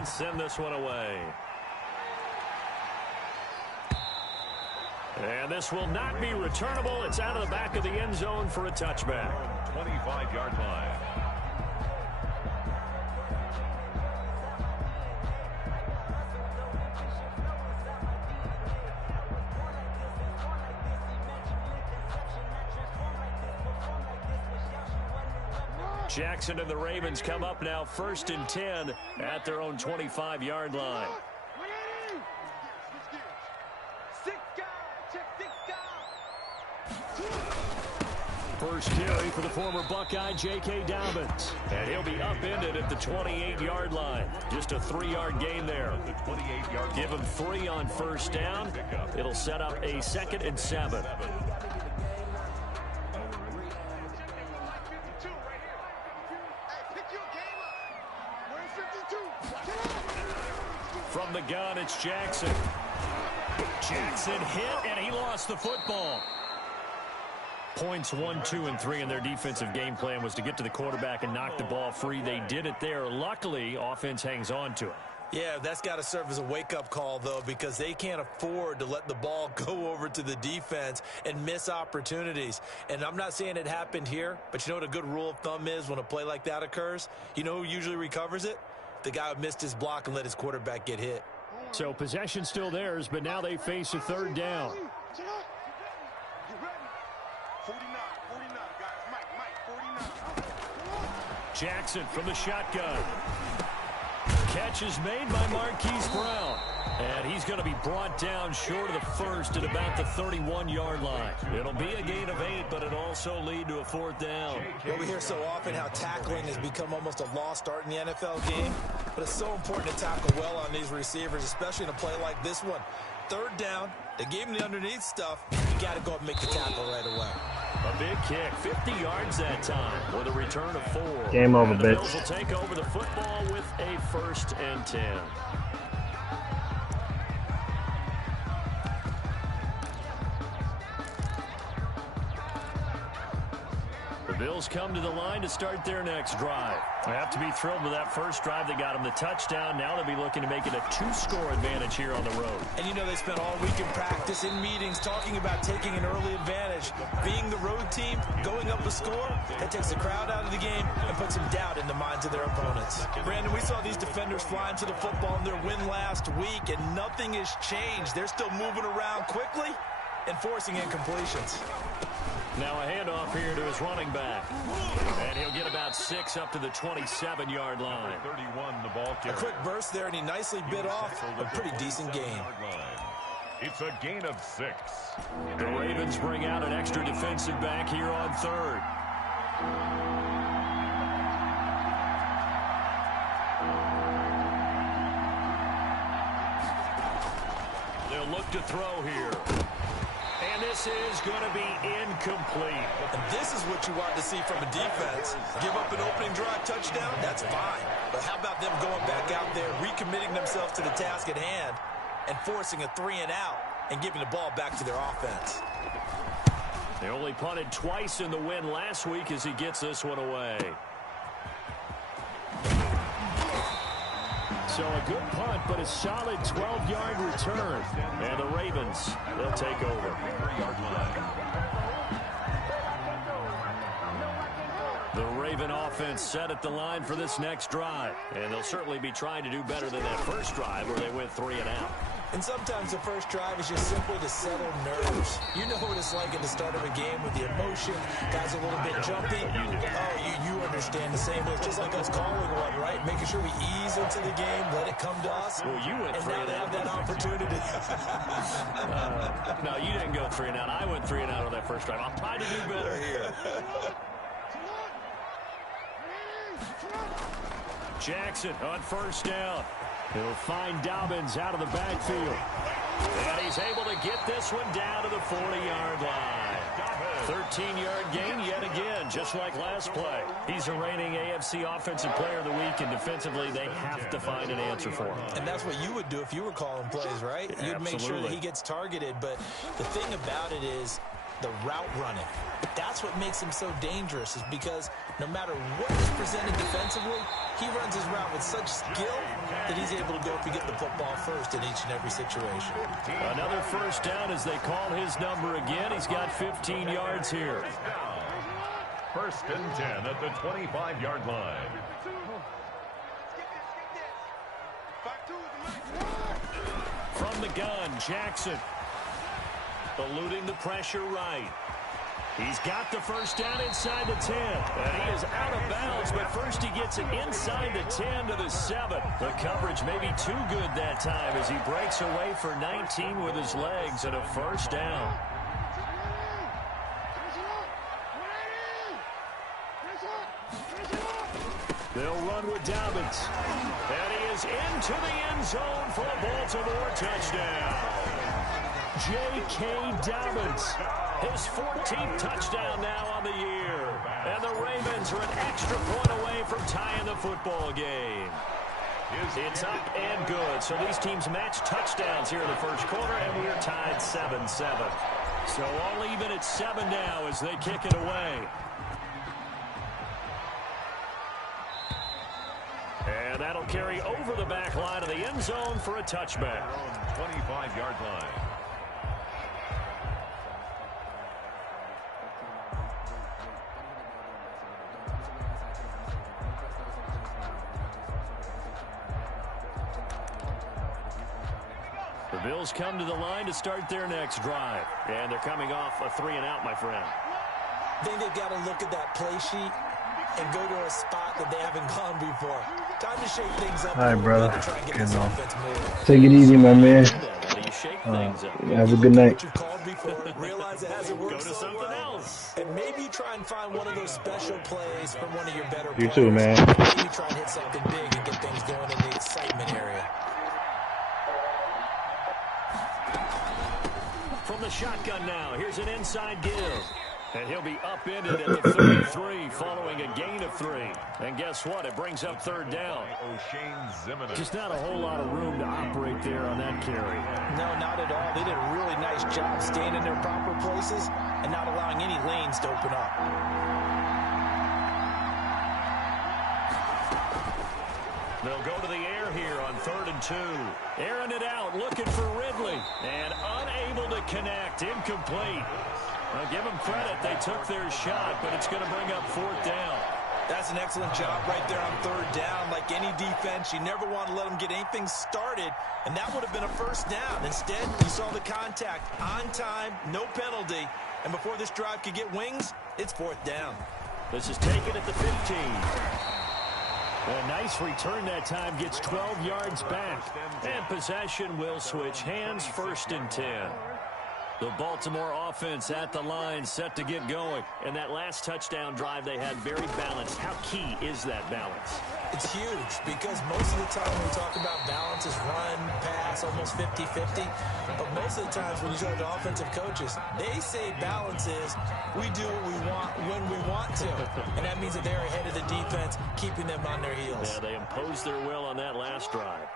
and send this one away. And this will not be returnable. It's out of the back of the end zone for a touchback. 25-yard line. Jackson and the Ravens come up now 1st and 10 at their own 25-yard line. First carry for the former Buckeye, J.K. Dobbins. And he'll be upended at the 28-yard line. Just a 3-yard gain there. Give him 3 on first down. It'll set up a 2nd and 7. From the gun, it's Jackson. Jackson hit, and he lost the football. Points 1, 2, and 3 in their defensive game plan was to get to the quarterback and knock the ball free. They did it there. Luckily, offense hangs on to it. Yeah, that's got to serve as a wake-up call, though, because they can't afford to let the ball go over to the defense and miss opportunities. And I'm not saying it happened here, but you know what a good rule of thumb is when a play like that occurs? You know who usually recovers it? The guy who missed his block and let his quarterback get hit. So possession still theirs, but now they face a 3rd down. 49, guys. Mike, 49. Jackson from the shotgun. Catch is made by Marquise Brown. And he's going to be brought down short of the first at about the 31-yard line. It'll be a gain of 8, but it'll also lead to a 4th down. Well, we hear so often how tackling has become almost a lost art in the NFL game. But it's so important to tackle well on these receivers, especially in a play like this one. 3rd down, they gave him the underneath stuff. You got to go up and make the tackle right away. A big kick, 50 yards that time with a return of 4. Game over, and the bitch. Bills will take over the football with a 1st and 10. The Bills come to the line to start their next drive. They have to be thrilled with that first drive that got them the touchdown. Now they'll be looking to make it a 2-score advantage here on the road. And you know they spent all week in practice, in meetings, talking about taking an early advantage. Being the road team, going up a score, that takes the crowd out of the game and puts some doubt in the minds of their opponents. Brandon, we saw these defenders flying to the football in their win last week, and nothing has changed. They're still moving around quickly and forcing incompletions. Now a handoff here to his running back. And he'll get about 6 up to the 27-yard line. 31, the ball carrier. A quick burst there, and he nicely bit off a pretty decent gain. It's a gain of 6. The Ravens bring out an extra defensive back here on 3rd. They'll look to throw here. And this is going to be incomplete. And this is what you want to see from a defense. Give up an opening drive touchdown, that's fine. But how about them going back out there, recommitting themselves to the task at hand, and forcing a 3-and-out and giving the ball back to their offense? They only punted twice in the win last week as he gets this one away. So a good punt, but a solid 12-yard return. And the Ravens, they'll take over. The Raven offense set at the line for this next drive. And they'll certainly be trying to do better than that first drive where they went 3-and-out. And sometimes the first drive is just simply to settle nerves. You know what it's like at the start of a game with the emotion, guys a little bit jumpy. You understand the same way. It's just like us calling one, right? Making sure we ease into the game, let it come to us. Well, you went 3-and-out. And now they have that opportunity. No, you didn't go 3-and-out. I went 3-and-out on that first drive. I'll try to do better here. Jackson on first down. He'll find Dobbins out of the backfield. And he's able to get this one down to the 40-yard line. 13-yard gain yet again, just like last play. He's a reigning AFC Offensive Player of the Week, and defensively they have to find an answer for him. And that's what you would do if you were calling plays, right? Yeah, you'd make sure that he gets targeted. But the thing about it is the route running. That's what makes him so dangerous, is because no matter what is presented defensively, he runs his route with such skill that he's able to go up and get the football first in each and every situation. Another first down as they call his number again. He's got 15 yards here. First and 10 at the 25-yard line. From the gun, Jackson. Eluding the pressure right. He's got the first down inside the 10. And he is out of bounds, but first he gets it inside the 10 to the 7. The coverage may be too good that time as he breaks away for 19 with his legs and a first down. They'll run with Dobbins. And he is into the end zone for a Baltimore touchdown. J.K. Dobbins, his 14th touchdown now on the year. And the Ravens are an extra point away from tying the football game. It's up and good. So these teams match touchdowns here in the first quarter, and we're tied 7-7. So all even at 7 now as they kick it away. And that'll carry over the back line of the end zone for a touchback. 25-yard line. The Bills come to the line to start their next drive. And they're coming off a 3-and-out, my friend. I think they've got to look at that play sheet and go to a spot that they haven't gone before. Time to shake things up. All right, brother. To try and get this offense moving. Take it easy, my man. Have a good night. Realize it hasn't worked. Go to something else. And maybe try and find one of those special plays from one of your better You players. too, man. Maybe try and hit something big and get things going in the excitement area. From the shotgun now, here's an inside give. And he'll be upended at the 33 following a gain of 3. And guess what? It brings up third down. Just not a whole lot of room to operate there on that carry. No, not at all. They did a really nice job staying in their proper places and not allowing any lanes to open up. They'll go to the air here on 3rd and 2. Airing it out, looking for Ridley. And unable to connect. Incomplete. Now, give them credit. They took their shot, but it's going to bring up 4th down. That's an excellent job right there on 3rd down. Like any defense, you never want to let them get anything started, and that would have been a first down. Instead, you saw the contact on time, no penalty, and before this drive could get wings, it's 4th down. This is taken at the 15. A nice return that time, gets 12 yards back. And possession will switch hands, 1st and 10. The Baltimore offense at the line, set to get going. And that last touchdown drive they had very balanced. How key is that balance? It's huge because most of the time when we talk about balance is run, pass, almost 50-50. But most of the times when you talk to offensive coaches, they say balance is we do what we want when we want to. And that means that they're ahead of the defense, keeping them on their heels. Yeah, they imposed their will on that last drive.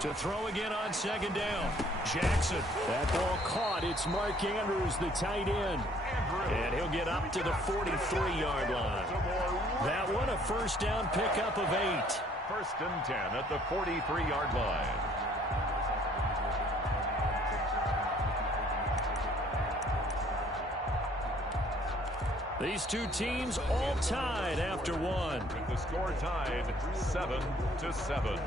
To throw again on 2nd down. Jackson. That ball caught. It's Mark Andrews, the tight end. And he'll get up to the 43-yard line. That one, a first down pickup of 8. 1st and 10 at the 43-yard line. These two teams all tied after one. With the score tied 7-7.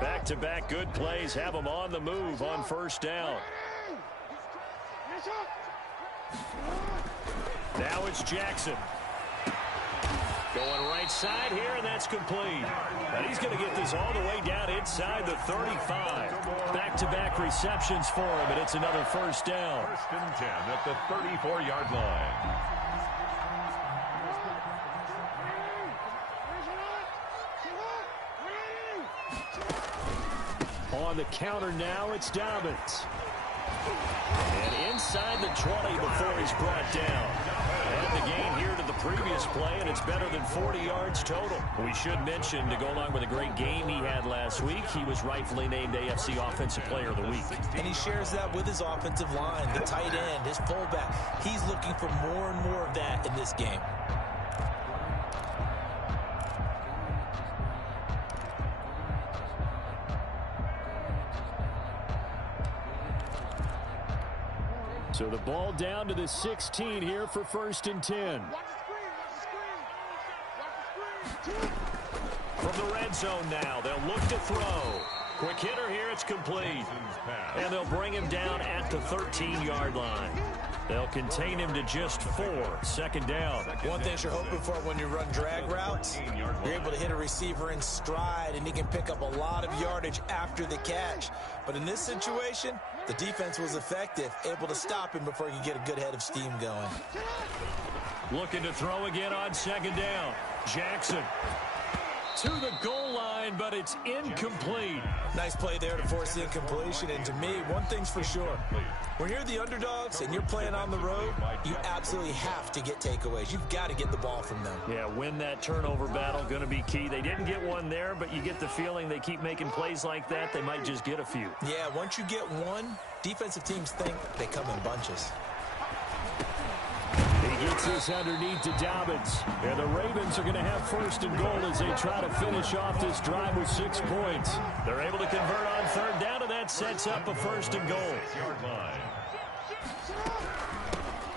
Back-to-back good plays have them on the move on 1st down. Now it's Jackson. Going right side here, and that's complete. And he's going to get this all the way down inside the 35. Back-to-back receptions for him, and it's another 1st down. 1st and 10 at the 34-yard line. On the counter now, it's Dobbins. And inside the 20 before he's brought down. And the gain here to the previous play, and it's better than 40 yards total. We should mention, to go along with a great game he had last week, he was rightfully named AFC Offensive Player of the Week. And he shares that with his offensive line, the tight end, his fullback. He's looking for more and more of that in this game. So the ball down to the 16 here for 1st and 10. From the red zone now, they'll look to throw. Quick hitter here, it's complete. And they'll bring him down at the 13-yard line. They'll contain him to just 4. 2nd down. One thing you're hoping for when you run drag routes, you're able to hit a receiver in stride, and he can pick up a lot of yardage after the catch. But in this situation, the defense was effective, able to stop him before he could get a good head of steam going. Looking to throw again on 2nd down. Jackson to the goal line, but it's incomplete. Nice play there to force the incompletion. And to me, one thing's for sure. When you're the underdogs and you're playing on the road, you absolutely have to get takeaways. You've got to get the ball from them. Yeah, win that turnover battle, going to be key. They didn't get one there, but you get the feeling they keep making plays like that, they might just get a few. Yeah, once you get one, defensive teams think they come in bunches. He gets this underneath to Dobbins. And the Ravens are going to have 1st and goal as they try to finish off this drive with 6 points. They're able to convert on 3rd down, and that sets up a 1st and goal.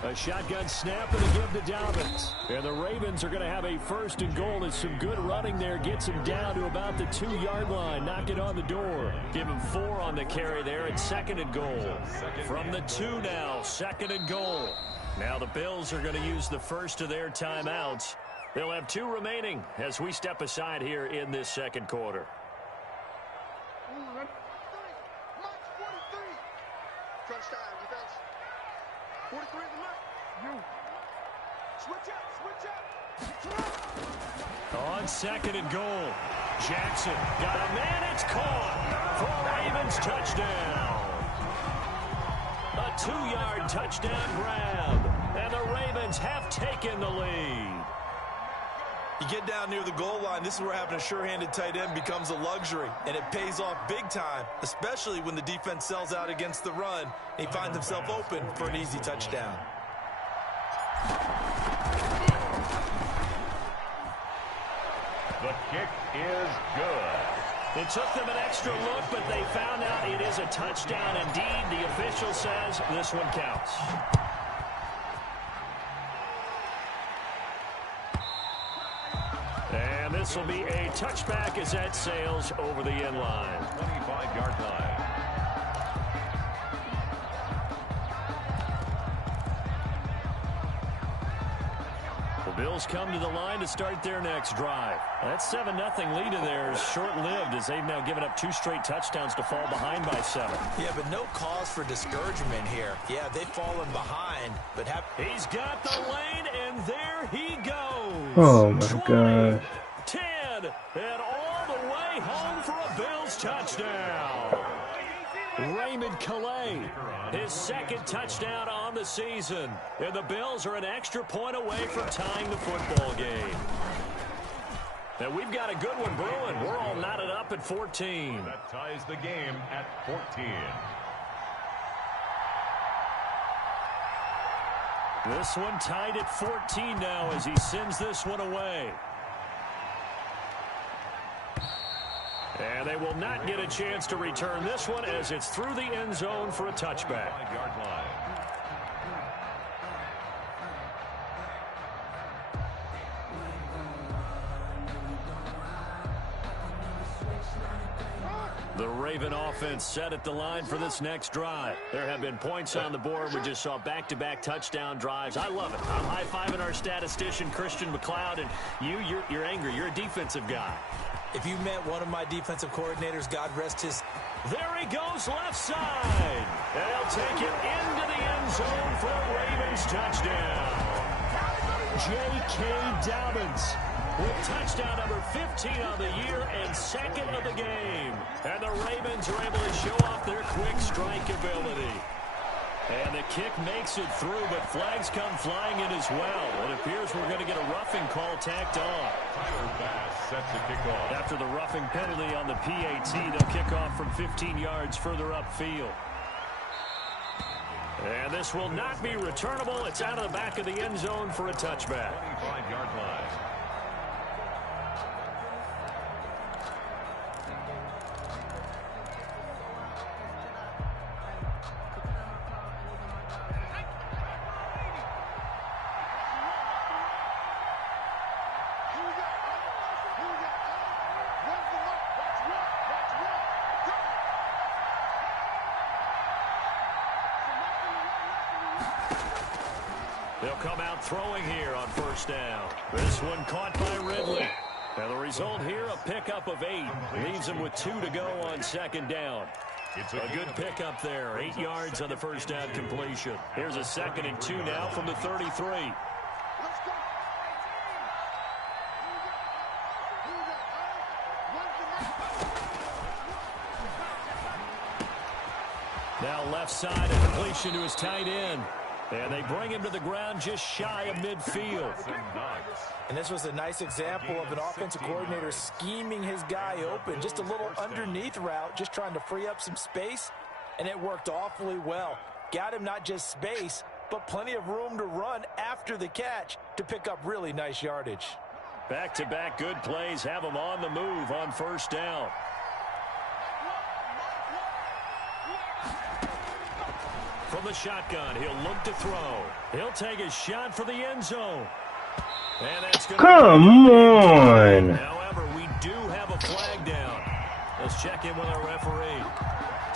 A shotgun snap and a give to Dobbins. And the Ravens are going to have a 1st and goal as some good running there gets him down to about the 2-yard line. Knock it on the door. Give him 4 on the carry there at 2nd and goal. From the 2 now, 2nd and goal. Now the Bills are going to use the first of their timeouts. They'll have 2 remaining as we step aside here in this 2nd quarter. On 2nd and goal, Jackson got a man, it's caught for a Ravens touchdown. A 2-yard touchdown grab, and the Ravens have taken the lead. You get down near the goal line, this is where having a sure-handed tight end becomes a luxury, and it pays off big time, especially when the defense sells out against the run, and he finds himself open for an easy touchdown. The kick is good. It took them an extra look, but they found out it is a touchdown indeed. The official says this one counts. And this will be a touchback as that sails over the end line. 25-yard line. The Bills come to the line to start their next drive. That 7-0 lead of theirs short-lived as they've now given up 2 straight touchdowns to fall behind by 7. Yeah, but no cause for discouragement here. Yeah, they've fallen behind, but he's got the lane, and there he goes. Oh, my 20, God. 10, and all the way home for a Bills touchdown. Raymond Calais, his 2nd touchdown on the season. And the Bills are an extra point away from tying the football game. And we've got a good one brewing. We're all knotted up at 14. That ties the game at 14. This one tied at 14 now as he sends this one away. And they will not get a chance to return this one as it's through the end zone for a touchback. 5-yard line. The Raven offense set at the line for this next drive. There have been points on the board. We just saw back-to-back touchdown drives. I love it. I'm high-fiving our statistician, Christian McLeod, and you're angry. You're a defensive guy. if you met one of my defensive coordinators, God rest his... There he goes left side. And he'll take it into the end zone for a Ravens touchdown. J.K. Dobbins with touchdown number 15 of the year and second of the game. And the Ravens are able to show off their quick strike ability. And the kick makes it through, but flags come flying in as well. It appears we're going to get a roughing call tacked on. Tyler Bass sets the kickoff. After the roughing penalty on the PAT, they'll kick off from 15 yards further upfield. And this will not be returnable. It's out of the back of the end zone for a touchback. 25-yard line. They'll come out throwing here on first down. This one caught by Ridley. And the result here, a pickup of 8. Leaves them with 2 to go on second down. It's a good pickup there. 8 yards on the first down completion. Here's a 2nd and 2 now from the 33. Now left side, a completion to his tight end. And they bring him to the ground just shy of midfield. And this was a nice example of an offensive coordinator scheming his guy open. Just a little underneath route, just trying to free up some space. And it worked awfully well. Got him not just space, but plenty of room to run after the catch to pick up really nice yardage. Back-to-back good plays have him on the move on first down. From the shotgun, he'll look to throw. He'll take a shot for the end zone. And that's going to Come on. However, we do have a flag down. Let's check in with our referee.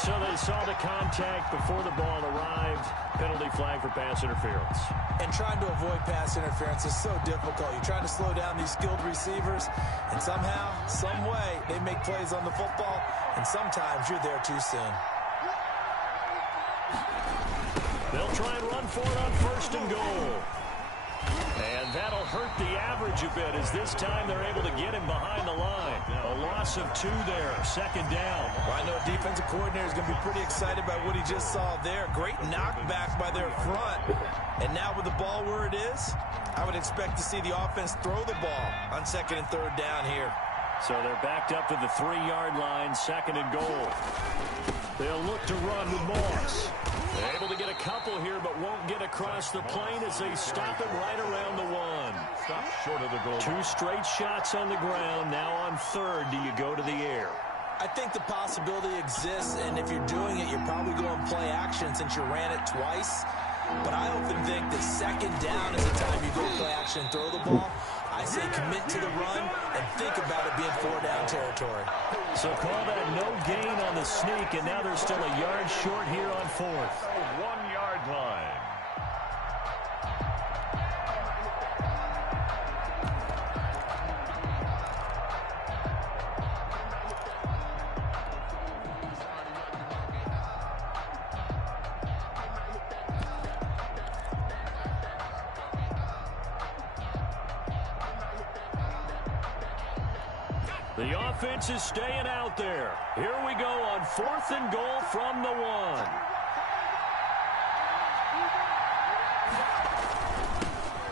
So they saw the contact before the ball arrived. Penalty flag for pass interference. And trying to avoid pass interference is so difficult. You're trying to slow down these skilled receivers, and somehow, some way, they make plays on the football, and sometimes you're there too soon. They'll try and run for it on first and goal. And that'll hurt the average a bit as this time they're able to get him behind the line. A loss of 2 there, 2nd down. Well, I know a defensive coordinator is going to be pretty excited about what he just saw there. Great knockback by their front. And now with the ball where it is, I would expect to see the offense throw the ball on 2nd and 3rd down here. So they're backed up to the 3-yard line, 2nd and goal. They'll look to run with Moss. They're able to get a couple here, but won't get across the plane as they stop it right around the 1. Stop short of the goal. 2 straight shots on the ground. Now on 3rd, do you go to the air? I think the possibility exists, and if you're doing it, you're probably going play action since you ran it twice. But I often think that 2nd down is the time you go play action and throw the ball. I say commit to the run and think about it being 4-down territory. So call that no gain on the sneak, and now they're still a yard short here on 4th. 1-yard line. The offense is staying out there. Here we go on 4th and goal from the 1.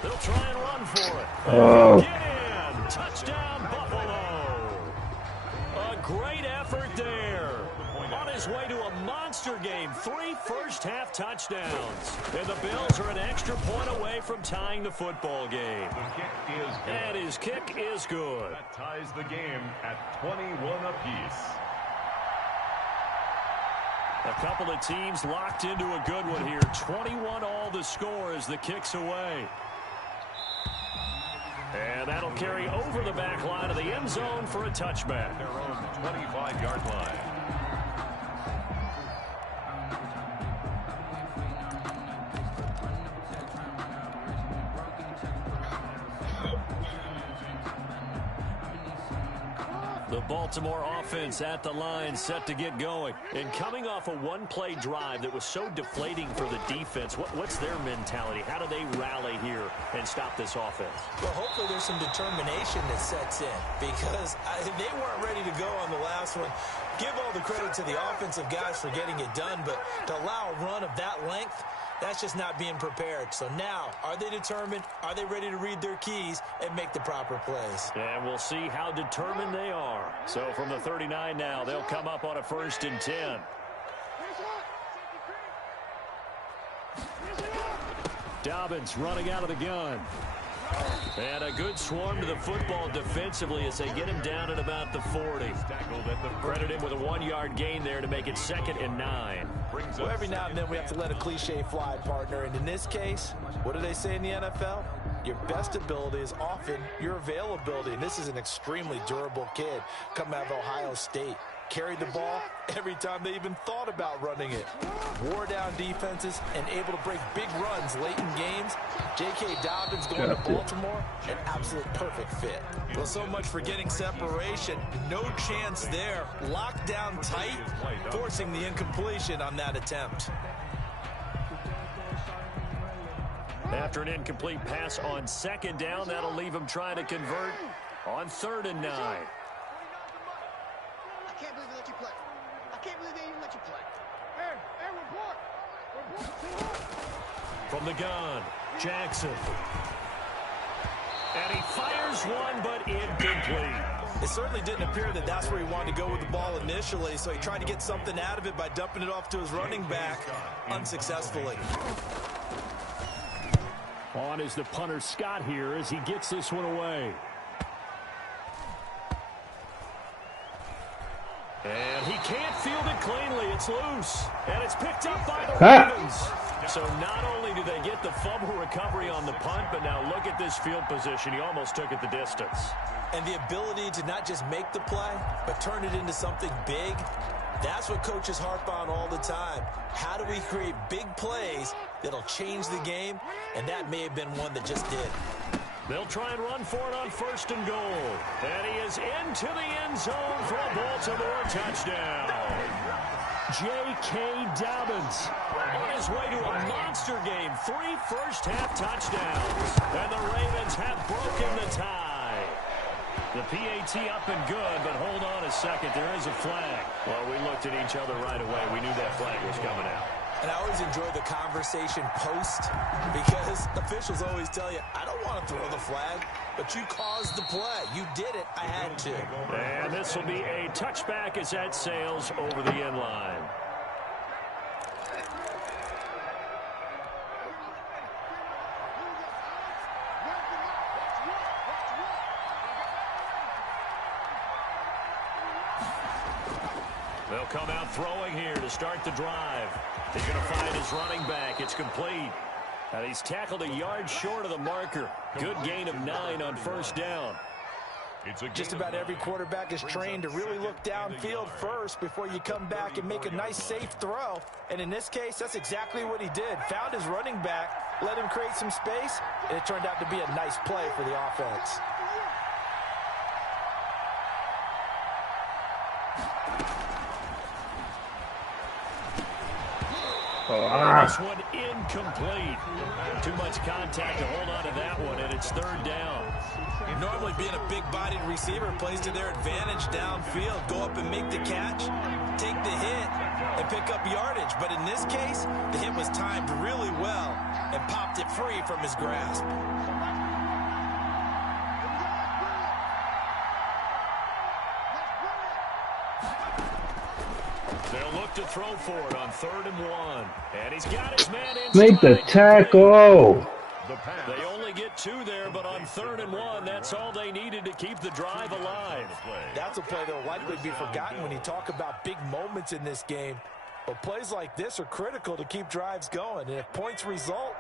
They'll try and run for it. Oh. Get in. Touchdown, Buffalo. A great effort there. On his way to a monster game. 3 first-half touchdowns. And the Bills are an extra point away from tying the football game. The kick is good. And his kick is good. That ties the game at 21 apiece. A couple of teams locked into a good one here. 21 all the score as the kick's away. And that'll carry over the back line of the end zone for a touchback. Their own 25-yard line. The Baltimore offense at the line, set to get going. And coming off a one-play drive that was so deflating for the defense, what's their mentality? How do they rally here and stop this offense? Well, hopefully there's some determination that sets in, because they weren't ready to go on the last one. Give all the credit to the offensive guys for getting it done, but to allow a run of that length, that's just not being prepared. So now, are they determined? Are they ready to read their keys and make the proper plays? And we'll see how determined they are. So from the 39 now, they'll come up on a 1st and 10. Dobbins running out of the gun. And a good swarm to the football defensively as they get him down at about the 40. Credit him with a 1-yard gain there to make it 2nd and 9. Well, every now and then we have to let a cliche fly, partner. And in this case, what do they say in the NFL? Your best ability is often your availability. And this is an extremely durable kid coming out of Ohio State. Carried the ball every time they even thought about running it. Wore down defenses and able to break big runs late in games. J.K. Dobbins going to Baltimore, an absolute perfect fit. Well, so much for getting separation. No chance there. Locked down tight, forcing the incompletion on that attempt. After an incomplete pass on 2nd down, that'll leave him trying to convert on 3rd and 9. I can't believe they let you play. I can't believe they even let you play. Hey, report. From the gun, Jackson. And he fires one, but incomplete. It certainly didn't appear that that's where he wanted to go with the ball initially, so he tried to get something out of it by dumping it off to his running back unsuccessfully. On is the punter Scott here as he gets this one away. And he can't field it cleanly. It's loose. And it's picked up by the Ravens. So not only do they get the fumble recovery on the punt, but now look at this field position. He almost took it the distance. And the ability to not just make the play, but turn it into something big, that's what coaches harp on all the time. How do we create big plays that'll change the game? And that may have been one that just did. They'll try and run for it on 1st and goal. And he is into the end zone for a Baltimore touchdown. J.K. Dobbins on his way to a monster game. 3 first-half touchdowns. And the Ravens have broken the tie. The PAT up and good, but hold on a second. There is a flag. Well, we looked at each other right away. We knew that flag was coming out. And I always enjoy the conversation post, because officials always tell you, I don't want to throw the flag, but you caused the play. You did it. I had to. And this will be a touchback as that sails over the end line. They'll come out throwing here to start the drive. He's going to find his running back. It's complete. And he's tackled a yard short of the marker. Good gain of 9 on 1st down. Just about every quarterback is trained to really look downfield first before you come back and make a nice, safe throw. And in this case, that's exactly what he did. Found his running back, let him create some space, and it turned out to be a nice play for the offense. This one incomplete. Too much contact to hold on to that one, and it's 3rd down. Normally being a big-bodied receiver plays to their advantage downfield. Go up and make the catch, take the hit, and pick up yardage. But in this case, the hit was timed really well and popped it free from his grasp. They'll look to throw for it on 3rd and 1. And he's got his man inside. Make the tackle. They only get 2 there, but on 3rd and 1, that's all they needed to keep the drive alive. That's a play that will likely be forgotten when you talk about big moments in this game. But plays like this are critical to keep drives going. And if points result,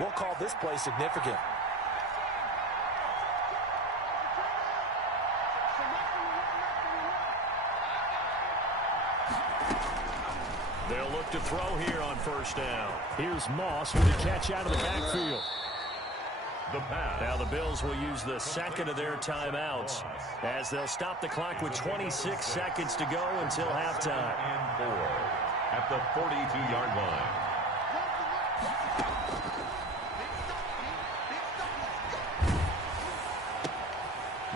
we'll call this play significant. They'll look to throw here on 1st down. Here's Moss with a catch out of the backfield. The pass. Now the Bills will use the second of their timeouts as they'll stop the clock with 26 seconds to go until halftime. And 4 at the 42-yard line.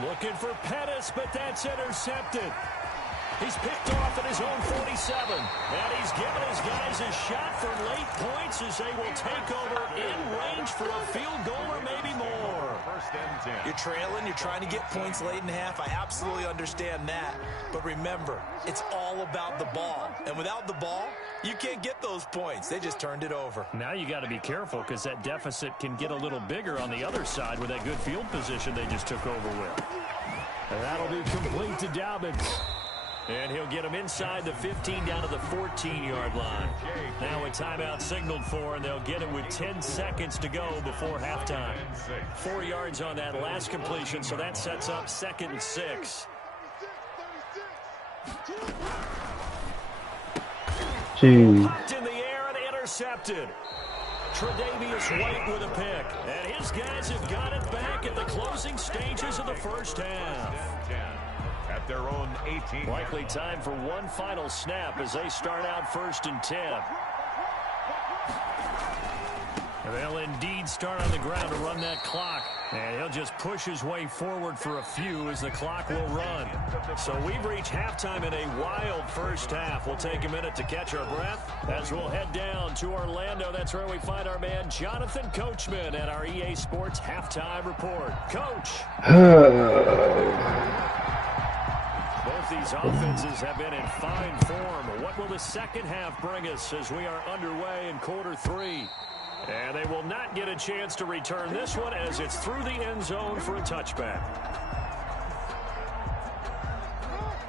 Looking for Pettis, but that's intercepted. He's picked off at his own 47. And he's given his guys a shot for late points as they will take over in range for a field goal or maybe more. First and 10. You're trailing. You're trying to get points late in half. I absolutely understand that. But remember, it's all about the ball. And without the ball, you can't get those points. They just turned it over. Now you got to be careful because that deficit can get a little bigger on the other side with that good field position they just took over with. And that'll be complete to Dobbins. And he'll get him inside the 15 down to the 14-yard line. Now a timeout signaled for, and they'll get it with 10 seconds to go before halftime. 4 yards on that last completion, so that sets up 2nd and 6. Jeez. Popped in the air and intercepted. Tre'Davious White with a pick. And his guys have got it back at the closing stages of the first half. At their own 18. Likely time for one final snap as they start out 1st and 10. They'll indeed start on the ground to run that clock. And he'll just push his way forward for a few as the clock will run. So we've reached halftime in a wild first half. We'll take a minute to catch our breath as we'll head down to Orlando. That's where we find our man Jonathan Coachman at our EA Sports Halftime Report. Coach. Both these offenses have been in fine form. What will the second half bring us as we are underway in quarter 3? And they will not get a chance to return this one as it's through the end zone for a touchback.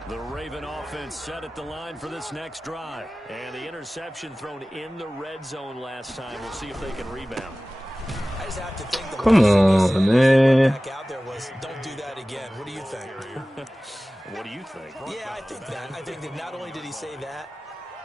The Raven offense set at the line for this next drive. And the interception thrown in the red zone last time. We'll see if they can rebound. I just have to think the Come on, man. back out there was, don't do that again. What do you think? What do you think? Yeah, I think that. I think that not only did he say that,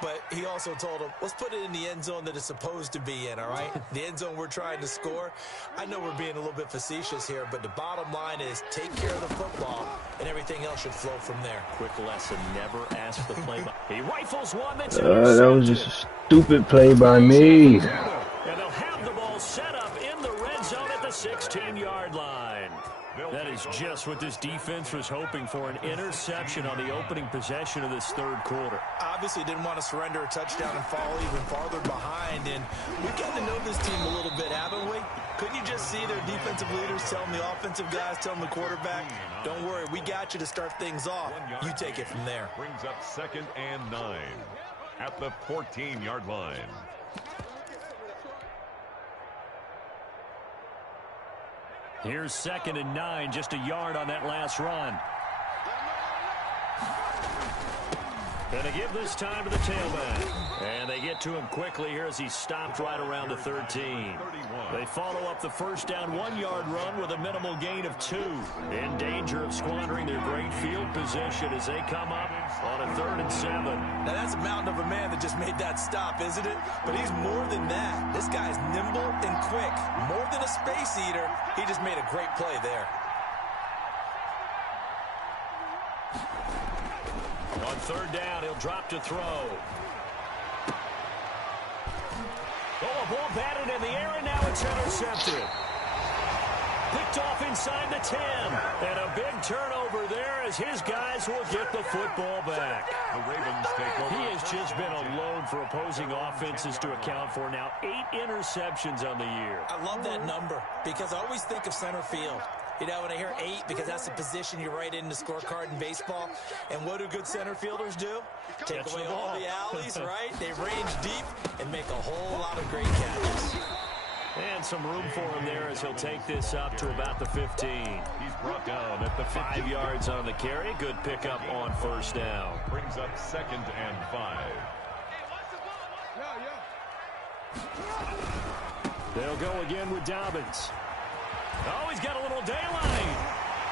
but he also told him, let's put it in the end zone that it's supposed to be in, all right? The end zone we're trying to score. I know we're being a little bit facetious here, but the bottom line is take care of the football, and everything else should flow from there. Quick lesson, never ask the play by. He rifles one that's That was just a stupid play by me. And they'll have the ball set up in the red zone at the 16-yard line. That is just what this defense was hoping for, an interception on the opening possession of this third quarter. Obviously didn't want to surrender a touchdown and fall even farther behind, and we've gotten to know this team a little bit, haven't we? Couldn't you just see their defensive leaders telling the offensive guys, telling the quarterback, don't worry, we got you to start things off. You take it from there. Brings up 2nd and 9 at the 14-yard line. Here's 2nd and 9, just a yard on that last run. Gonna give this time to the tailback. And they get to him quickly here as he's stopped right around the 13. They follow up the first down 1-yard run with a minimal gain of 2. In danger of squandering their great field position as they come up on a 3rd and 7. Now that's a mountain of a man that just made that stop, isn't it? But he's more than that. This guy's nimble and quick. More than a space eater, he just made a great play there. On 3rd down, he'll drop to throw. Oh, a ball batted in the air, and now it's intercepted. Picked off inside the 10. And a big turnover there as his guys will get the football back. The Ravens take over. He has just been a load for opposing offenses to account for. Now 8 interceptions on the year. I love that number because I always think of center field. You know, when I hear 8, because that's the position you write in the scorecard in baseball. And what do good center fielders do? Take away all the alleys, right? They range deep and make a whole lot of great catches. And some room for him there as he'll take this up to about the 15. He's brought down at the 5 yards on the carry. Good pickup on 1st down. Brings up 2nd and 5. They'll go again with Dobbins. Oh, he's got a little daylight.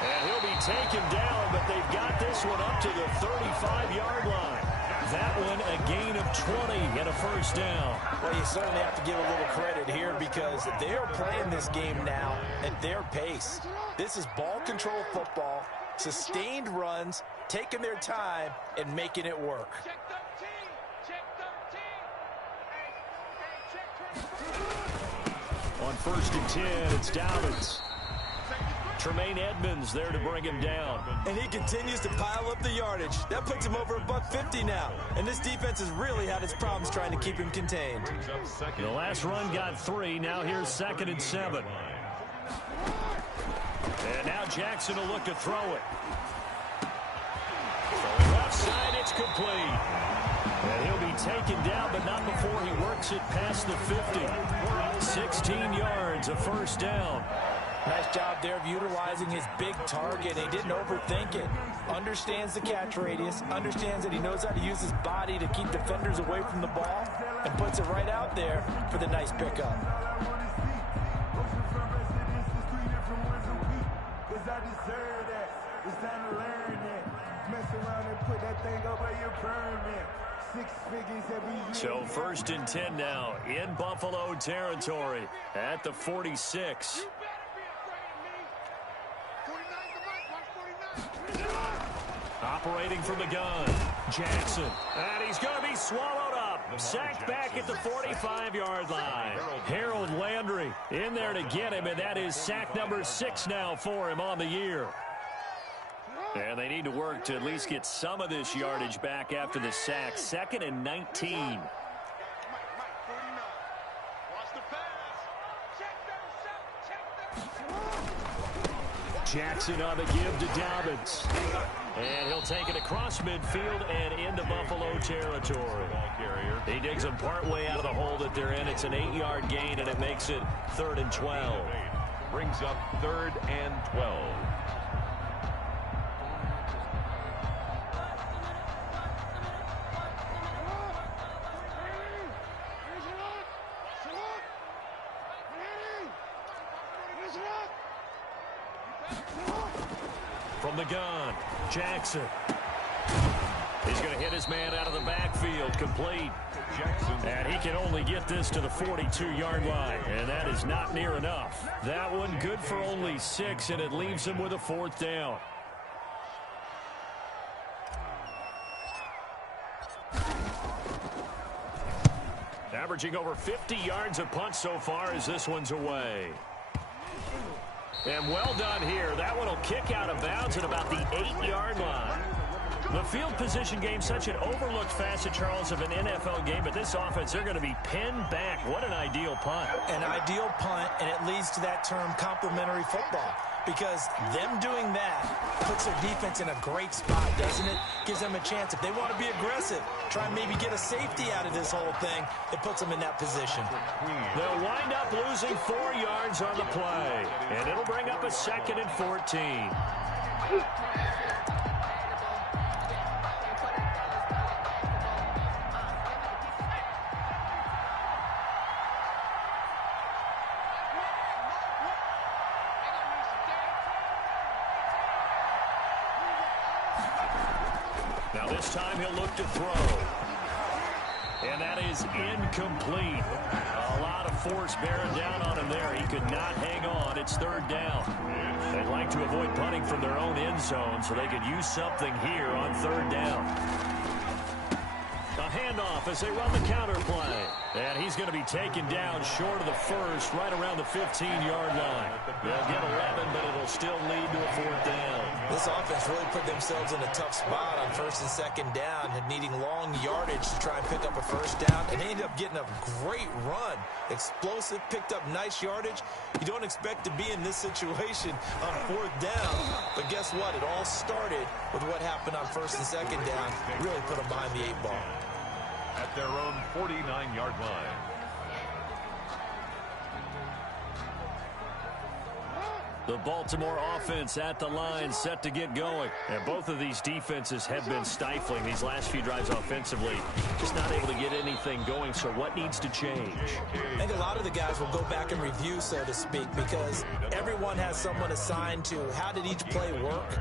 And he'll be taken down, but they've got this one up to the 35-yard line. That one a gain of 20 and a first down. Well, you certainly have to give a little credit here because they're playing this game now at their pace. This is ball control football, sustained runs, taking their time, and making it work. Check 13. Check 13. On 1st and 10, it's Dobbins. Tremaine Edmonds there to bring him down. And he continues to pile up the yardage. That puts him over $150 now. And this defense has really had its problems trying to keep him contained. The last run got 3. Now here's 2nd and 7. And now Jackson will look to throw it. From the left side, it's complete. And he'll be taken down, but not before he works it past the 50. 16 yards, a first down. Nice job there of utilizing his big target. He didn't overthink it. Understands the catch radius. Understands that he knows how to use his body to keep defenders away from the ball. And puts it right out there for the nice pickup. So 1st and 10 now in Buffalo territory at the 46. Operating from the gun, Jackson. And he's going to be swallowed up. Sacked back at the 45-yard line. Harold Landry in there to get him, and that is sack number 6 now for him on the year. And they need to work to at least get some of this yardage back after the sack. 2nd and 19. Jackson on the give to Dobbins. And he'll take it across midfield and into Buffalo territory. He digs them partway out of the hole that they're in. It's an 8-yard gain, and it makes it 3rd and 12. Brings up 3rd and 12. From the gun, Jackson. He's going to hit his man out of the backfield, complete. And he can only get this to the 42-yard line, and that is not near enough. That one good for only 6, and it leaves him with a 4th down. Averaging over 50 yards a punt so far as this one's away. And well done here. That one will kick out of bounds at about the 8-yard line. The field position game, such an overlooked facet, Charles, of an NFL game, but this offense, they're going to be pinned back. What an ideal punt. An ideal punt, and it leads to that term complementary football. Because them doing that puts their defense in a great spot, doesn't it? Gives them a chance. If they want to be aggressive, try and maybe get a safety out of this whole thing, it puts them in that position. They'll wind up losing 4 yards on the play, and it'll bring up a 2nd and 14. Now this time he'll look to throw. And that is incomplete. A lot of force bearing down on him there. He could not hang on. It's 3rd down. They'd like to avoid punting from their own end zone so they could use something here on 3rd down. A handoff as they run the counter play. And he's going to be taken down short of the 1st, right around the 15-yard line. They'll get 11, but it'll still lead to a 4th down. This offense really put themselves in a tough spot on 1st and 2nd down and needing long yardage to try and pick up a 1st down. And they ended up getting a great run. Explosive, picked up nice yardage. You don't expect to be in this situation on 4th down. But guess what? It all started with what happened on 1st and 2nd down. Really put them behind the 8 ball. At their own 49-yard line. The Baltimore offense at the line, set to get going. And both of these defenses have been stifling these last few drives offensively. Just not able to get anything going, so what needs to change? I think a lot of the guys will go back and review, so to speak, because everyone has someone assigned to how did each play work.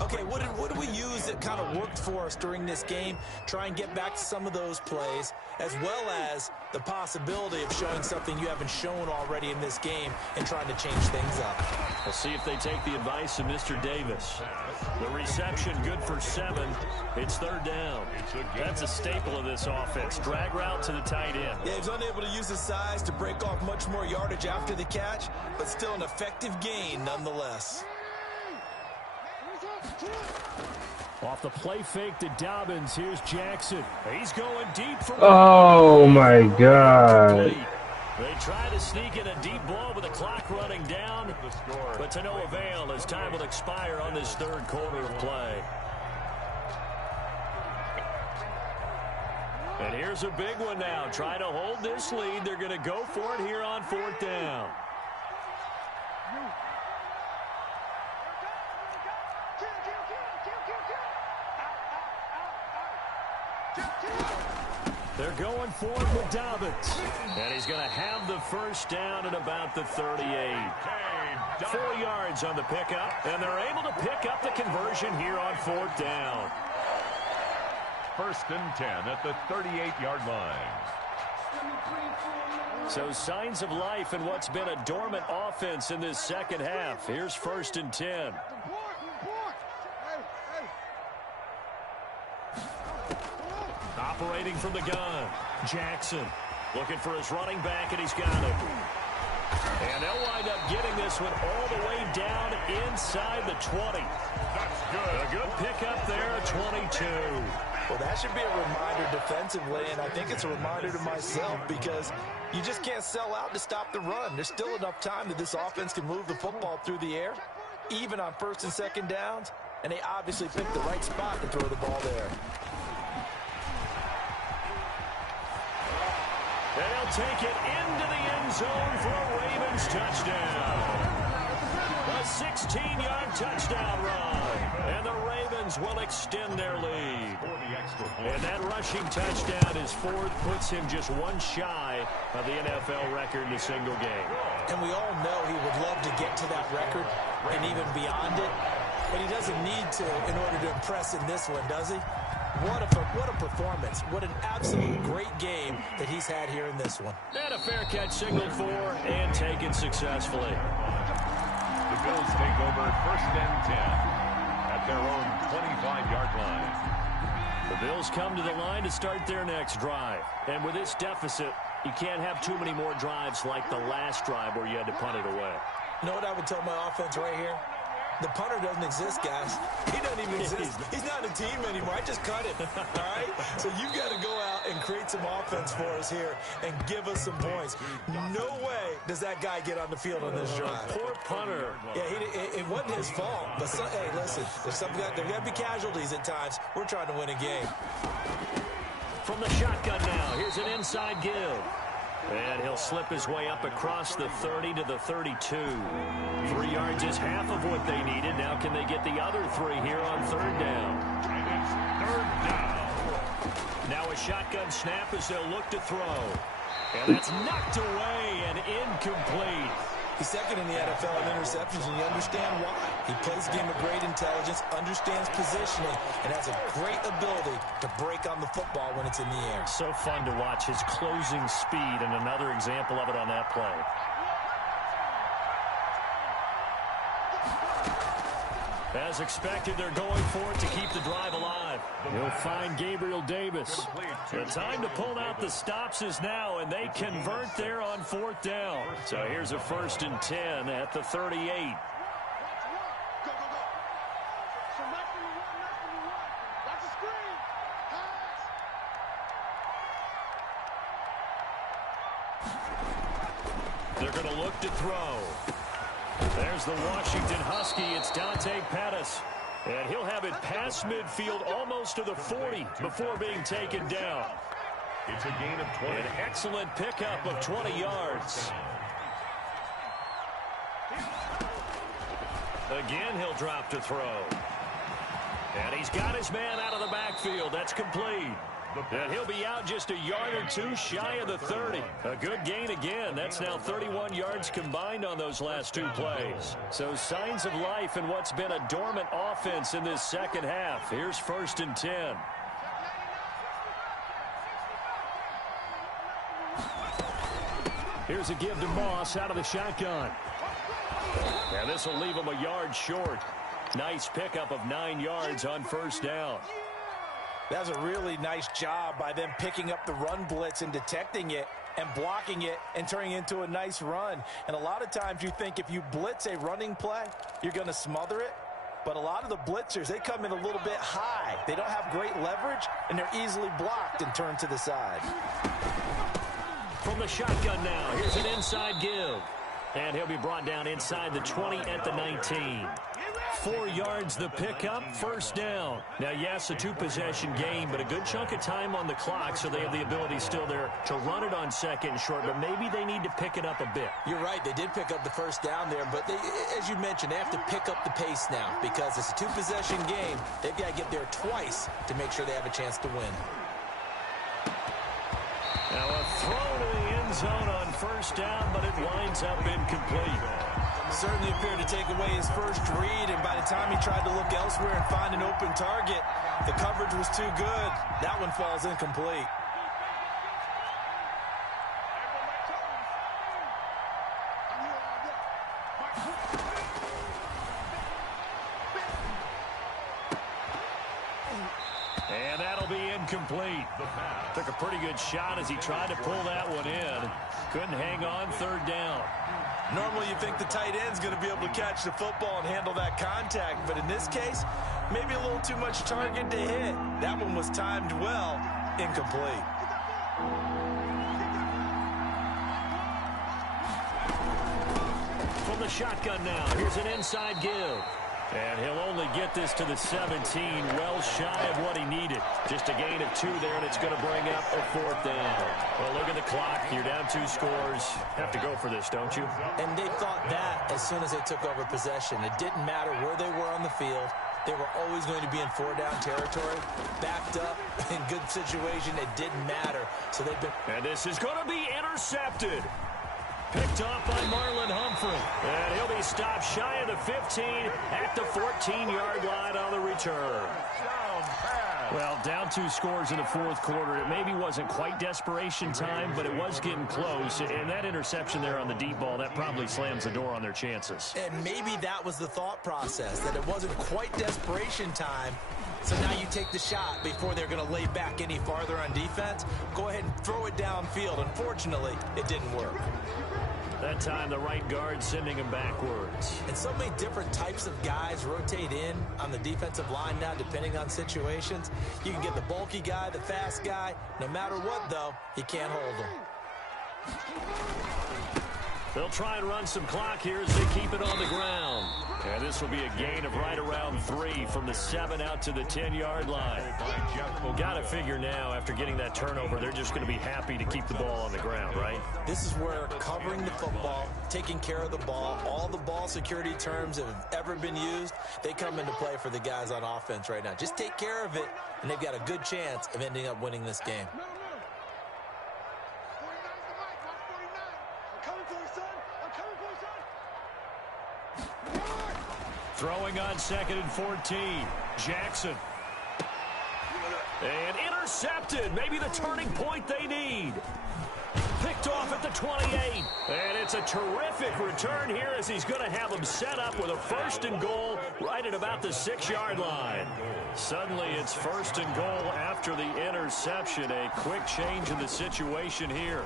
Okay, what did we use that kind of worked for us during this game? Try and get back to some of those plays, as well as the possibility of showing something you haven't shown already in this game and trying to change things up. We'll see if they take the advice of Mr. Davis. The reception good for 7. It's 3rd down. That's a staple of this offense. Drag route to the tight end. Yeah, he's unable to use his size to break off much more yardage after the catch, but still an effective gain nonetheless. Off the play fake to Dobbins, here's Jackson. He's going deep for... Oh, my God. They try to sneak in a deep ball with the clock running down, but to no avail as time will expire on this 3rd quarter of play. And here's a big one now. Try to hold this lead. They're going to go for it here on 4th down. They're going for it with Dobbins. And he's going to have the 1st down at about the 38. 4 yards on the pickup, and they're able to pick up the conversion here on 4th down. 1st and 10 at the 38-yard line. So signs of life in what's been a dormant offense in this 2nd half. Here's 1st and 10. Operating from the gun, Jackson looking for his running back, and he's got it. And they'll wind up getting this one all the way down inside the 20. That's good. A good pickup there, 22. Well, that should be a reminder defensively, and I think it's a reminder to myself because you just can't sell out to stop the run. There's still enough time that this offense can move the football through the air, even on 1st and 2nd downs, and they obviously picked the right spot to throw the ball there. And they'll take it into the end zone for a Ravens touchdown. A 16-yard touchdown run. And the Ravens will extend their lead. And that rushing touchdown is 4th, puts him just 1 shy of the NFL record in a single game. And we all know he would love to get to that record and even beyond it. But he doesn't need to in order to impress in this one, does he? What a performance. What an absolute great game that he's had here in this one. And a fair catch signaled for and taken successfully. The Bills take over 1st and 10 at their own 25-yard line. The Bills come to the line to start their next drive. And with this deficit, you can't have too many more drives like the last drive where you had to punt it away. You know what I would tell my offense right here? The punter doesn't exist, guys. He doesn't even exist. He's not a team anymore. I just cut it, all right? So you've got to go out and create some offense for us here and give us some points. No way does that guy get on the field on this drive. Poor punter. Yeah, it wasn't his fault. But, hey, listen, there's got to be casualties at times. We're trying to win a game. From the shotgun now, here's an inside give. And he'll slip his way up across the 30 to the 32. 3 yards is half of what they needed. Now can they get the other 3 here on 3rd down? And it's 3rd down. Now a shotgun snap as they'll look to throw. And that's knocked away and incomplete. He's 2nd in the NFL in interceptions, and you understand why. He plays a game of great intelligence, understands positioning, and has a great ability to break on the football when it's in the air. So fun to watch his closing speed, and another example of it on that play. As expected, they're going for it to keep the drive alive. He'll find Gabriel Davis. The time to pull out the stops is now, and they convert there on 4th down. So here's a 1st and 10 at the 38. Go, go, go. So not from the run. That's a screen. Pass. They're going to look to throw. There's the Washington Husky. It's Dante Pettis. And he'll have it past midfield almost to the 40 before being taken down. It's a gain of 20. An excellent pickup of 20 yards. Again, he'll drop to throw. And he's got his man out of the backfield. That's complete. And he'll be out just a yard or two shy of the 30. A good gain again. That's now 31 yards combined on those last two plays. So signs of life in what's been a dormant offense in this second half. Here's 1st and 10. Here's a give to Moss out of the shotgun. And this will leave him a yard short. Nice pickup of 9 yards on 1st down. That's a really nice job by them picking up the run blitz and detecting it and blocking it and turning it into a nice run. And a lot of times you think if you blitz a running play, you're going to smother it. But a lot of the blitzers, they come in a little bit high. They don't have great leverage, and they're easily blocked and turned to the side. From the shotgun now, here's an inside give. And he'll be brought down inside the 20 at the 19. 4 yards the pickup, 1st down. Now, yes, a 2-possession game, but a good chunk of time on the clock, so they have the ability still there to run it on 2nd and short, but maybe they need to pick it up a bit. You're right. They did pick up the 1st down there, but they, as you mentioned, they have to pick up the pace now because it's a 2-possession game. They've got to get there twice to make sure they have a chance to win. Now a throw to the end zone on 1st down, but it winds up incomplete. Certainly appeared to take away his first read, and by the time he tried to look elsewhere and find an open target, the coverage was too good. That one falls incomplete. And that'll be incomplete. Took a pretty good shot as he tried to pull that one in. Couldn't hang on 3rd down. Normally you think the tight end's going to be able to catch the football and handle that contact, but in this case, maybe a little too much target to hit. That one was timed well, incomplete. From the shotgun now, here's an inside give. And he'll only get this to the 17, well shy of what he needed. Just a gain of 2 there, and it's going to bring up a 4th down. Well, look at the clock. You're down 2 scores. Have to go for this, don't you? And they thought that as soon as they took over possession. It didn't matter where they were on the field. They were always going to be in 4-down territory. Backed up, in good situation, it didn't matter. So they've been... And this is going to be intercepted. Picked off by Marlon Humphrey. And he'll be stopped shy of the 15 at the 14-yard line on the return. Well, down 2 scores in the 4th quarter. It maybe wasn't quite desperation time, but it was getting close. And that interception there on the deep ball, that probably slams the door on their chances. And maybe that was the thought process, that it wasn't quite desperation time. So now you take the shot before they're going to lay back any farther on defense. Go ahead and throw it downfield. Unfortunately, it didn't work. That time, the right guard sending him backwards. And so many different types of guys rotate in on the defensive line now, depending on situations. You can get the bulky guy, the fast guy. No matter what, though, you can't hold them. They'll try and run some clock here as they keep it on the ground. And this will be a gain of right around 3 from the 7 out to the 10-yard line. Got to figure now, after getting that turnover, they're just going to be happy to keep the ball on the ground, right? This is where covering the football, taking care of the ball, all the ball security terms that have ever been used, they come into play for the guys on offense right now. Just take care of it, and they've got a good chance of ending up winning this game. Throwing on 2nd and 14. Jackson. And intercepted. Maybe the turning point they need. Picked off at the 28. And it's a terrific return here as he's going to have them set up with a 1st and goal right at about the 6-yard line. Suddenly it's 1st and goal after the interception. A quick change in the situation here.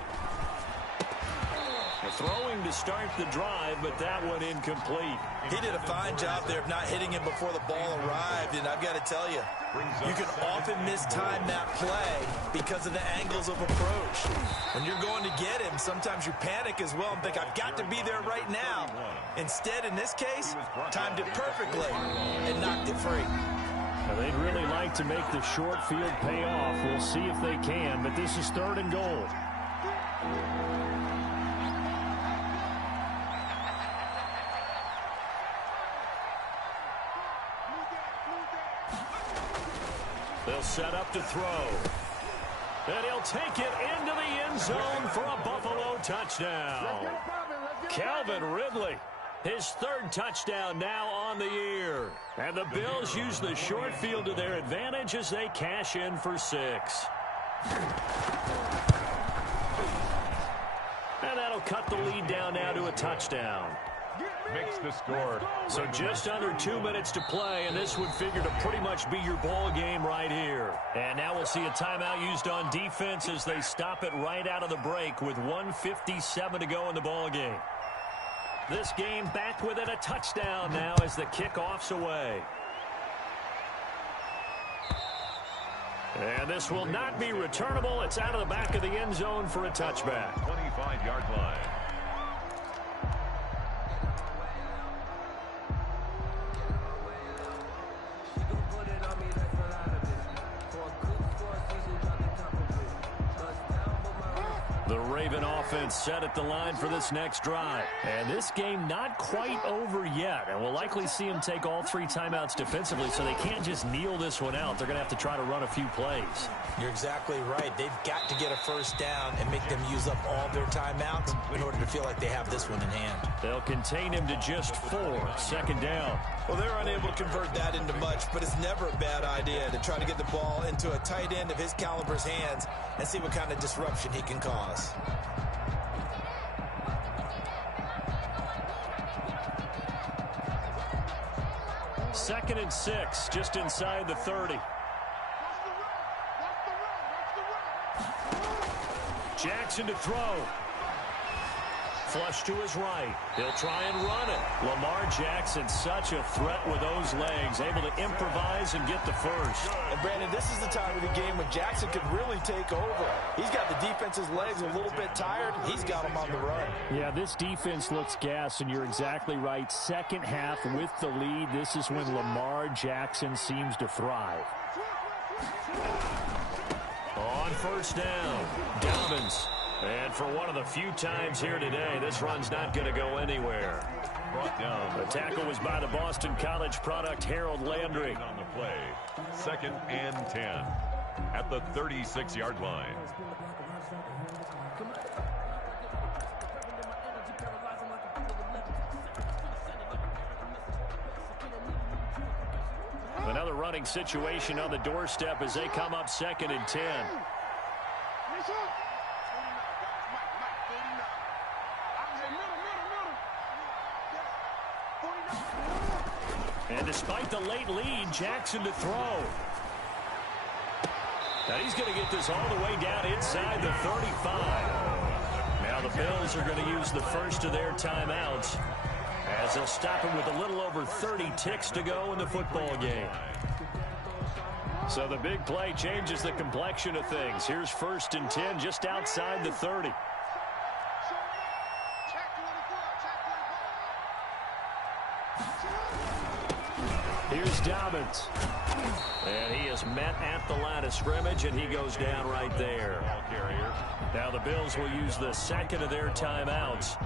Throwing to start the drive, but that one incomplete. He did a fine job there of not hitting him before the ball arrived, and I've got to tell you, you can often mistime that play because of the angles of approach. When you're going to get him, sometimes you panic as well and think, I've got to be there right now. Instead, in this case, timed it perfectly and knocked it free. Now, they'd really like to make the short field pay off. We'll see if they can, but this is 3rd and goal. They'll set up to throw. And he'll take it into the end zone for a Buffalo touchdown. Calvin Ridley, his third touchdown now on the year. And the Bills use the short field to their advantage as they cash in for 6. And that'll cut the lead down now to a touchdown. Makes the score. So just under 2 minutes to play, and this would figure to pretty much be your ball game right here. And now we'll see a timeout used on defense as they stop it right out of the break with 1:57 to go in the ball game. This game back within a touchdown now as the kickoff's away. And this will not be returnable. It's out of the back of the end zone for a touchback. 25-yard line. The Raven offense set at the line for this next drive. And this game not quite over yet. And we'll likely see them take all 3 timeouts defensively, so they can't just kneel this one out. They're going to have to try to run a few plays. You're exactly right. They've got to get a first down and make them use up all their timeouts in order to feel like they have this one in hand. They'll contain him to just 4. Second down. Well, they're unable to convert that into much, but it's never a bad idea to try to get the ball into a tight end of his caliber's hands and see what kind of disruption he can cause. Second and 6, just inside the 30. Jackson to throw. Flush to his right. He'll try and run it. Lamar Jackson, such a threat with those legs, able to improvise and get the first. And Brandon, this is the time of the game when Jackson could really take over. He's got the defense's legs a little bit tired. He's got them on the run. Yeah, this defense looks gassed, and you're exactly right. Second half with the lead, this is when Lamar Jackson seems to thrive. On first down, Dobbins. And for one of the few times here today, this run's not going to go anywhere. Brought down. The tackle was by the Boston College product, Harold Landry. On the play. 2nd and 10 at the 36-yard line. Another running situation on the doorstep as they come up 2nd and 10. And despite the late lead, Jackson to throw. Now he's going to get this all the way down inside the 35. Now the Bills are going to use the first of their timeouts as they'll stop him with a little over 30 ticks to go in the football game. So the big play changes the complexion of things. Here's 1st and 10 just outside the 30. Here's Dobbins. And he is met at the line of scrimmage, and he goes down right there. Now the Bills will use the second of their timeouts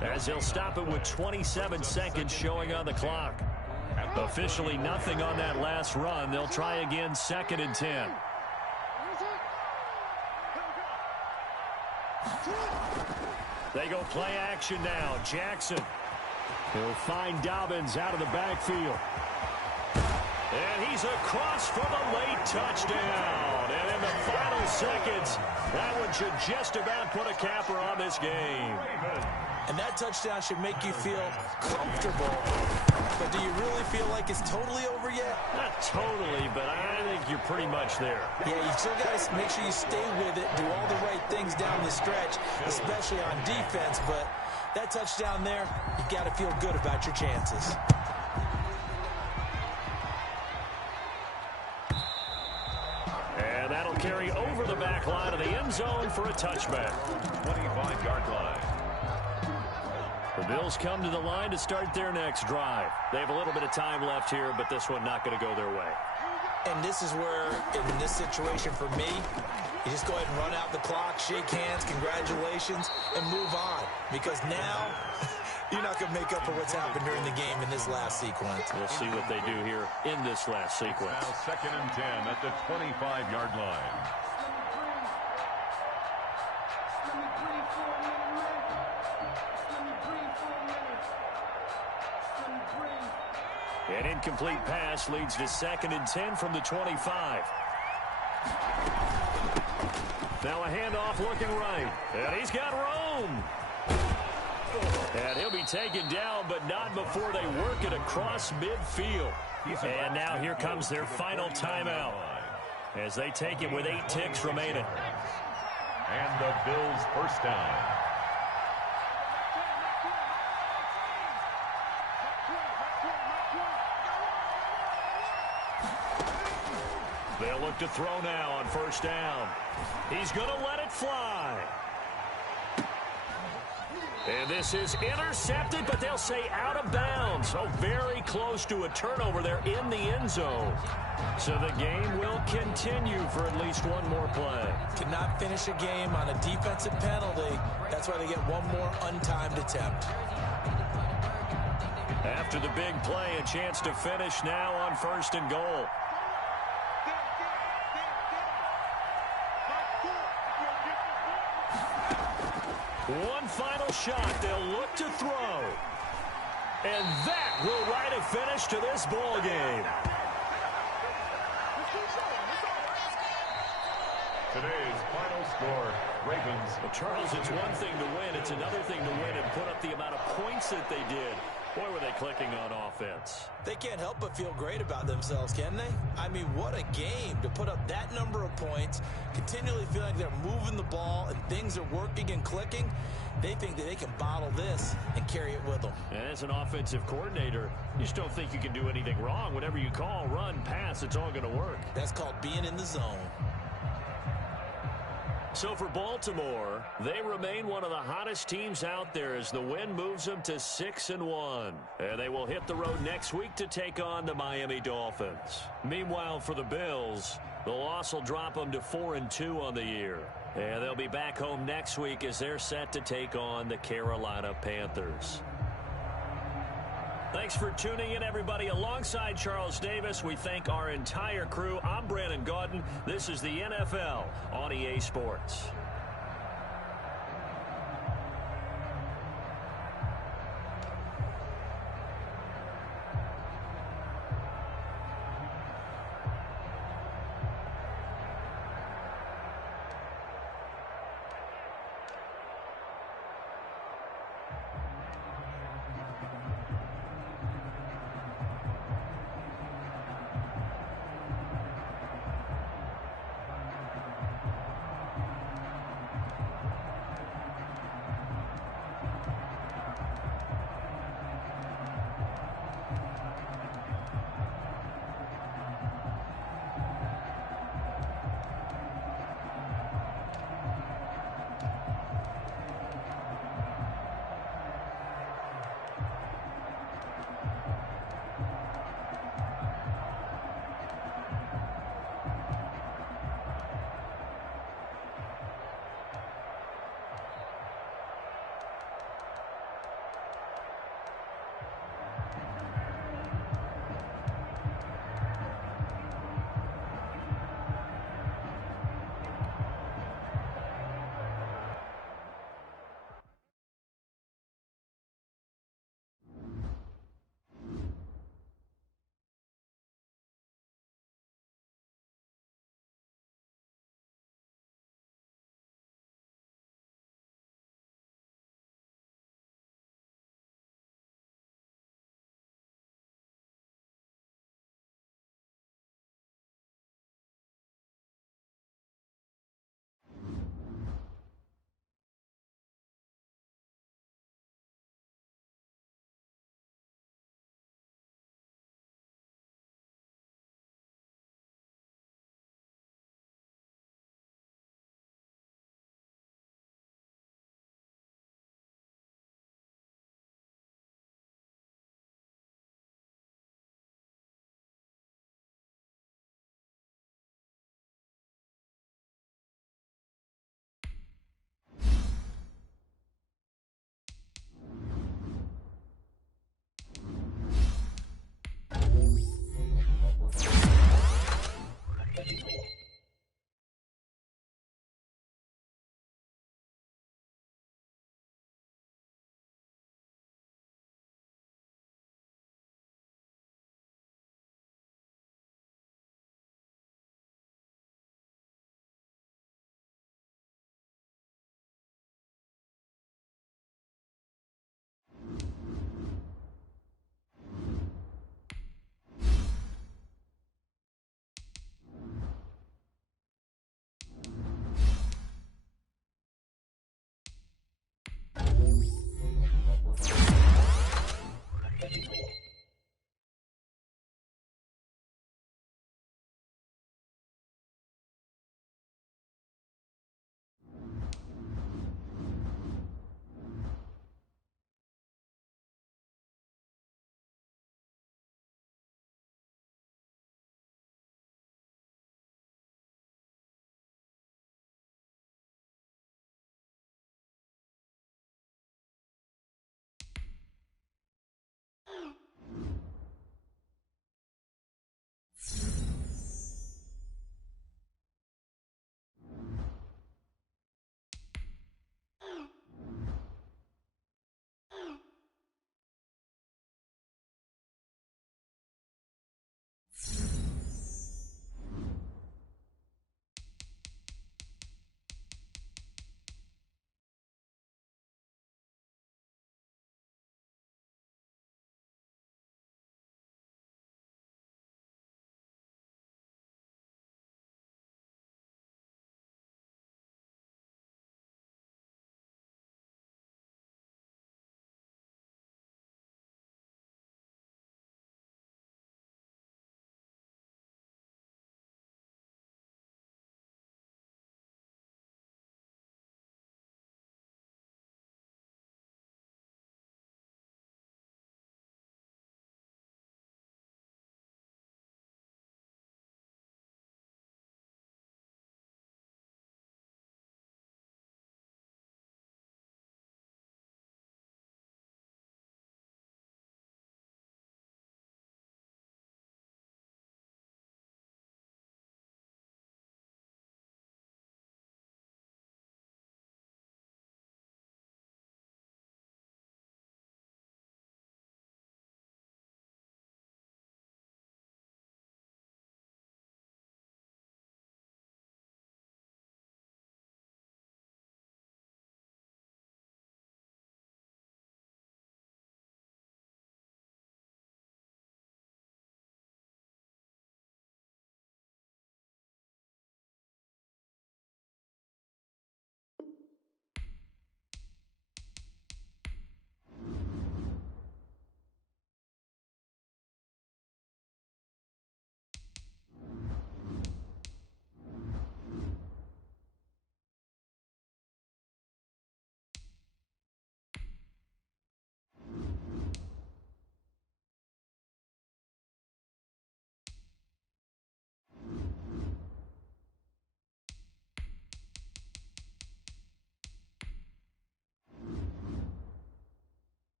as they'll stop it with 27 seconds showing on the clock. Officially nothing on that last run. They'll try again 2nd and 10. They go play action now. Jackson. He'll find Dobbins out of the backfield. And he's across for the late touchdown. And in the final seconds, that one should just about put a capper on this game. And that touchdown should make you feel comfortable. But do you really feel like it's totally over yet? Not totally, but I think you're pretty much there. Yeah, you still got to make sure you stay with it, do all the right things down the stretch, especially on defense. But that touchdown there, you got to feel good about your chances. And that'll carry over the back line of the end zone for a touchback. 25-yard line. The Bills come to the line to start their next drive. They have a little bit of time left here, but this one not going to go their way. And this is where, in this situation for me, you just go ahead and run out the clock, shake hands, congratulations, and move on. Because now, you're not going to make up for what's happened during the game in this last sequence. We'll see what they do here in this last sequence. Now 2nd and 10 at the 25-yard line. An incomplete pass leads to 2nd and 10 from the 25. Now a handoff looking right. And he's got room. And he'll be taken down, but not before they work it across midfield. And now here comes their final timeout as they take it with 8 ticks remaining. And the Bills first down. They'll look to throw now on first down. He's going to let it fly. And this is intercepted, but they'll say out of bounds. So very close to a turnover there in the end zone. So the game will continue for at least one more play. Cannot finish a game on a defensive penalty. That's why they get one more untimed attempt. After the big play, a chance to finish now on 1st and goal. One final shot. They'll look to throw. And that will write a finish to this ball game. Today's final score, Ravens. Well, Charles, it's one thing to win. It's another thing to win and put up the amount of points that they did. Boy, were they clicking on offense. They can't help but feel great about themselves, can they? I mean, what a game to put up that number of points, continually feel like they're moving the ball and things are working and clicking. They think that they can bottle this and carry it with them. And as an offensive coordinator, you just don't think you can do anything wrong. Whatever you call, run, pass, it's all going to work. That's called being in the zone. So for Baltimore, they remain one of the hottest teams out there as the win moves them to 6-1. And they will hit the road next week to take on the Miami Dolphins. Meanwhile, for the Bills, the loss will drop them to 4-2 on the year. And they'll be back home next week as they're set to take on the Carolina Panthers. Thanks for tuning in, everybody. Alongside Charles Davis, we thank our entire crew. I'm Brandon Gaudin. This is the NFL on EA Sports.